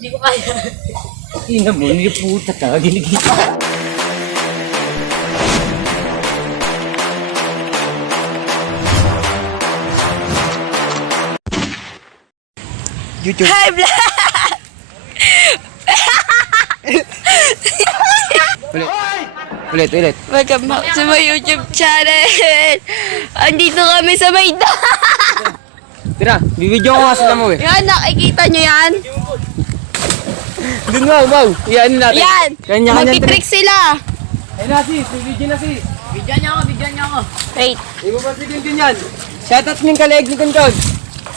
Hindi ko kaya. Ina mo, niputa ka, ginigita. YouTube. Hi, vlog! Ulit. Welcome back sa my YouTube channel. Andito kami sa Mayda. Tira, bibidyo ko nga sila mo eh. Yan, nakikita nyo yan? Dun wow. Iyan natin. Yan! Kanya-kanya Magkitrick sila. Ay na sis, bibidyo na sis. Bigyan niyo ako. Wait. Iba ba si Gintin yan? Shoutout ng kaleg ni Kunkon.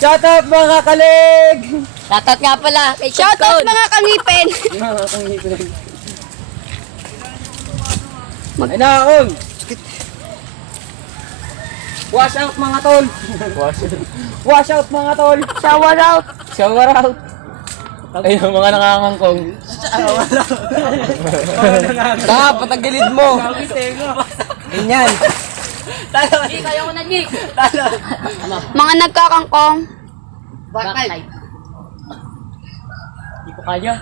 Shoutout mga kaleg! Shoutout nga pala. Shoutout mga kangipin. Ay na, on! Wash out mga tol! Wash out mga tol! Shower out. Shower out! Ayun, mga nakakangkong. Taka, patagilid mo! Ganyan! Hindi, kaya ko na, Nick. Mga nagkakangkong. Backlight! Hindi ko kaya.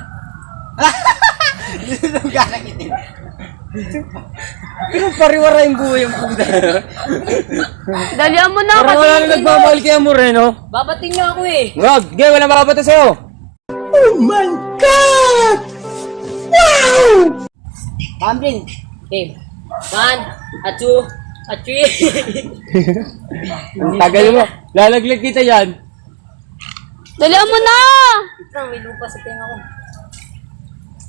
Pero pariwara yung buhay yung puta. Dalihan mo na. Parang wala na nagmamahal kaya mo rin, no? Babating niyo ako eh. Wag, gay, wala makabata sa'yo. Pamblin. Game. 1, 2, 3. Ang tagal mo. Lalaglag kita yan. Dalihan mo na. May lupa sa tenga ko.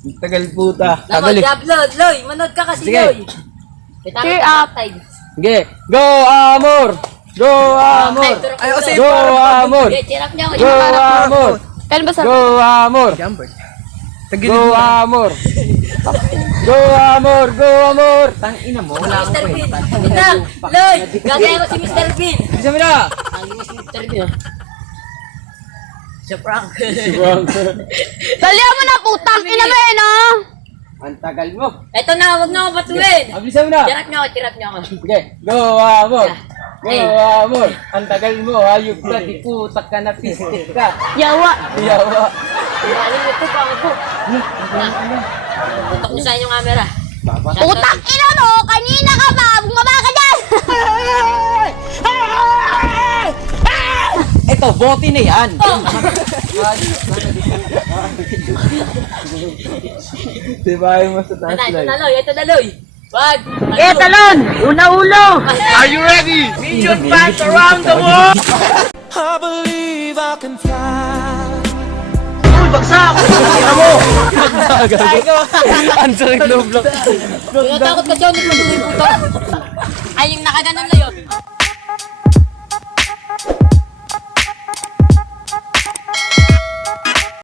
Ang tagal puta. Tagal Dapat eh. upload, Loy. Manood ka kasi, Sige. Loy. Cheer up. Sige. Go, Amor! Go, Amor! Ayaw kasi. Go, Amor! Okay, cheer up niya ako. Go, Amor! Kailan ba sa... Go, Amor! Go, Amor! Go, Amor! Go, Amor! Tangina mo, wala akong Mr. Bean. kwenta. Ito, Loy. Gagaya ko si Mr. Bean. Bisa mo na! Ang mo si Mr. Bean, ah. Siya prank. Dalihan mo na, putang ina mo eh, no? Ang tagal mo. Ito na, wag na ako batuin. Abilisan mo na! Cheer up niyo ako. Sige, go, Amor! Go, Hey. Amor! Ang tagal mo, hayop ka, di putak ka na, pistik ka. Yawa. Yawa. Alam mo ito, pang ito. Tutok niyo sa inyong camera. Putang ina mo, kanina ka ba? Bumaba ka dyan. Ito, bote na yan. Diba yung mas Ito na, Loy. Ito na, Loy. Wag. Talon! Una ulo! Are you ready? Million fans around the world! I believe I can fly. Ang sarap ng vlog. Tinatakot kasi ako, nagpatuloy puto. Ay, yung nakaganon na yun.